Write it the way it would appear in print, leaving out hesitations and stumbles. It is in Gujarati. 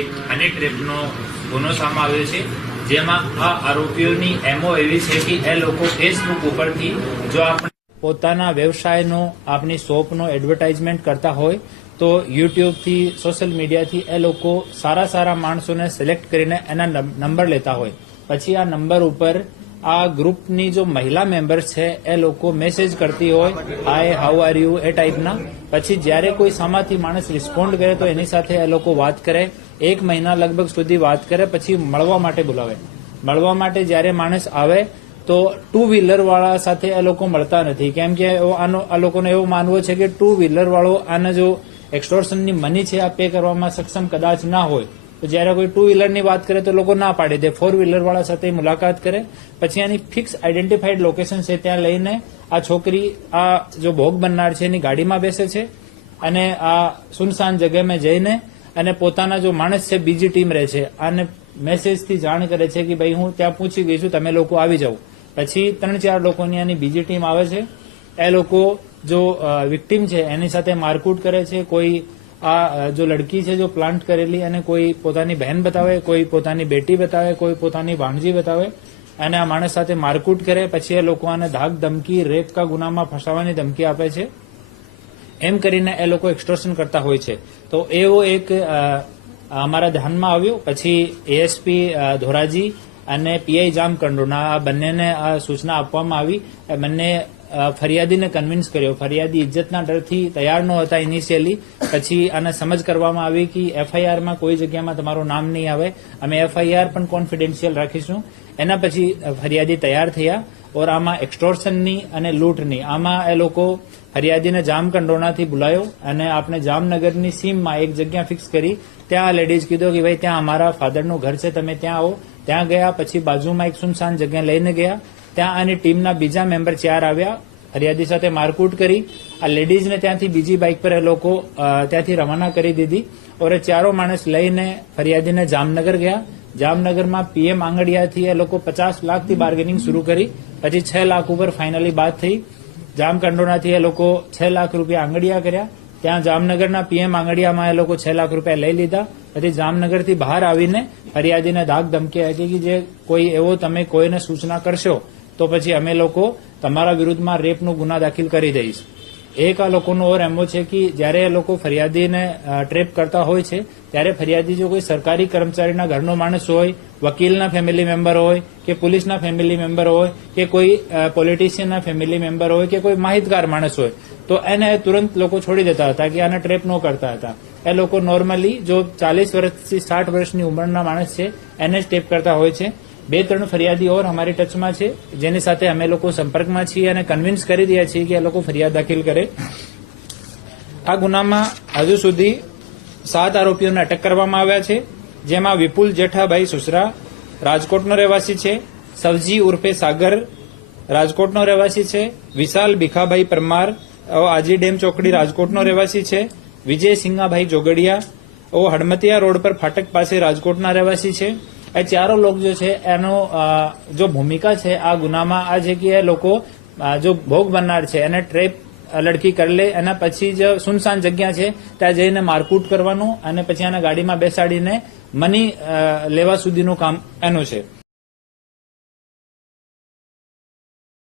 એક હની ટ્રેપનો ગુનો સામે આવ્યો છે, જેમાં આ આરોપીઓની એમઓ એવી છે કે એ લોકો ફેસબુક ઉપરથી જો આપણે પોતાના વ્યવસાયનો આપણી શોપનો એડવર્ટાઇઝમેન્ટ કરતા હોય તો યુટ્યુબથી સોશિયલ મીડિયાથી એ લોકો સારા માણસોને સિલેક્ટ કરીને એના નંબર લેતા હોય, પછી આ નંબર ઉપર આ ગ્રુપની જો મહિલા મેમ્બર્સ છે એ લોકો મેસેજ કરતી હોય હાય હાઉ આર યુ એ ટાઈપના. પછી જ્યારે કોઈ સામાથી માણસ રિસ્પોન્ડ કરે તો એની સાથે એ લોકો વાત કરે, 1 મહિના લગભગ સુધી વાત કરે, પછી મળવા માટે બોલાવે. મળવા માટે જ્યારે માણસ આવે તો 2 વ્હીલર વાળા સાથે એ લોકો મળતા નથી, કેમ કે આ લોકોને એવું માનવું છે કે 2 વ્હીલર વાળો આને જો એક્સટોર્શનની મની છે આ પે કરવામાં સક્ષમ કદાચ ના હોય તો જ્યારે કોઈ 2 વ્હીલરની વાત કરે તો લોકો ના પાડી દે, 4 વ્હીલર વાળા સાથે મુલાકાત કરે. પછી આની ફિક્સ આઈડેન્ટિફાઈડ લોકેશન છે ત્યાં લઈને આ છોકરી આ જો ભોગ બનનાર છે એની ગાડીમાં બેસે છે અને આ સુનસાન જગ્યામાં જઈને અને પોતાના જો માણસ છે બીજી ટીમ રહે છે આને મેસેજથી જાણ કરે છે કે ભાઈ હું ત્યાં પૂછી ગઈ છું, તમે લોકો આવી જાઓ. પછી 3-4 લોકોની આની બીજી ટીમ આવે છે. એ લોકો જો વિક્ટીમ છે એની સાથે મારકૂટ કરે છે. કોઈ આ જો લડકી છે જો પ્લાન્ટ કરેલી અને કોઈ પોતાની બહેન બતાવે, કોઈ પોતાની બેટી બતાવે, કોઈ પોતાની ભાણજી બતાવે અને આ માણસ સાથે મારકૂટ કરે. પછી એ લોકો આને ધાક ધમકી, રેપ કા ગુનામાં ફસાવાની ધમકી આપે છે. એમ કરીને એ લોકો એક્સટોર્શન કરતા હોય છે. તો એવો એક અમારા ધ્યાનમાં આવ્યો. પછી એએસપી ધોરાજી અને પીઆઈ જામકંડોના આ બંનેને આ સૂચના આપવામાં આવી. બંને ફરિયાદીને કન્વિન્સ કર્યો. ફરિયાદી ઇજ્જતના ડરથી તૈયાર ન હતા ઇનિશિયલી. પછી આને સમજ કરવામાં આવી કે એફઆઈઆરમાં કોઈ જગ્યામાં તમારું નામ નહીં આવે, અમે એફઆઈઆર પણ કોન્ફિડેન્શિયલ રાખીશું. એના પછી ફરિયાદી તૈયાર થયા ઓર આમાં એક્સટોર્શનની અને લૂંટની આમાં એ લોકો ફરિયાદીને જામકંડોનાથી બોલાયો અને આપણે જામનગરની સીમમાં એક જગ્યા ફિક્સ કરી. ત્યાં લેડીઝ કીધો કે ભાઈ ત્યાં અમારા ફાધરનું ઘર છે, તમે ત્યાં આવો. ત્યાં ગયા. પછી બાજુમાં એક સુનસાન જગ્યા લઈને ગયા. ત્યાં આની ટીમના બીજા મેમ્બર 4 આવ્યા, ફરિયાદી સાથે મારકૂટ કરી. આ લેડીઝને ત્યાંથી બીજી બાઇક પર એ લોકો ત્યાંથી રવાના કરી દીધી ઓર એ 4 માણસ લઈને ફરિયાદીને જામનગર ગયા. જામનગરમાં પીએમ આંગડિયાથી એ લોકો 50 લાખથી બાર્ગેનિંગ શરૂ કરી. પછી 6 લાખ ઉપર ફાઇનલી બાત થઈ. જામકંડોનાથી એ લોકો 6 લાખ રૂપિયા આંગડિયા કર્યા. ત્યાં જામનગરના પીએમ આંગડિયામાં એ લોકો 6 લાખ રૂપિયા લઈ લીધા. પછી જામનગરથી બહાર આવીને ફરિયાદીને ધાક ધમકી હતી કે જે કોઈ એવો તમે કોઈને સૂચના કરશો તો પછી અમે લોકો તમારા વિરુદ્ધમાં રેપનો ગુના દાખલ કરી દઈશ. એક આ લોકોનો ઓર એમો છે કે જ્યારે એ લોકો ફરિયાદીને ટ્રેપ કરતા હોય છે ત્યારે ફરિયાદી જો કોઈ સરકારી કર્મચારીના ઘરનો માણસ હોય, વકીલના ફેમિલી મેમ્બર હોય કે પોલીસના ફેમિલી મેમ્બર હોય કે કોઈ પોલિટિશિયનના ફેમિલી મેમ્બર હોય કે કોઈ માહિતગાર માણસ હોય તો એને તુરંત લોકો છોડી દેતા હતા કે આને ટ્રેપ ન કરતા હતા. એ લોકો નોર્મલી જો 40 વર્ષથી 60 વર્ષની ઉંમરના માણસ છે એને જ ટેપ કરતા હોય છે. 2-3 ફરિયાદી ઓર અમારી ટચમાં છે જેની સાથે અમે લોકો સંપર્કમાં છીએ અને કન્વિન્સ કરી રહ્યા છીએ કે એ લોકો ફરિયાદ દાખલ કરે. આ ગુનામાં હજુ સુધી 7 આરોપીઓને અટક કરવામાં આવ્યા છે, જેમાં વિપુલ જેઠાભાઈ સુસરા રાજકોટનો રહેવાસી છે, સવજી ઉર્ફે સાગર રાજકોટનો રહેવાસી છે, વિશાલ ભીખાભાઈ પરમાર આજી ડેમ ચોકડી રાજકોટનો રહેવાસી છે, વિજય સિંગાભાઈ જોગડિયા હડમતિયા રોડ પર ફાટક પાસે રાજકોટના રહેવાસી છે. એ 4 લોકો જો છે એનો જો ભૂમિકા છે આ ગુનામાં આ છે કે એ લોકો જો ભોગ બનનાર છે એને ટ્રેપ લડકી કરી લે, એના પછી જ સુનસાન જગ્યા છે ત્યાં જઈને મારકૂટ કરવાનું અને પછી આને ગાડીમાં બેસાડીને મની લેવા સુધીનું કામ એનું છે.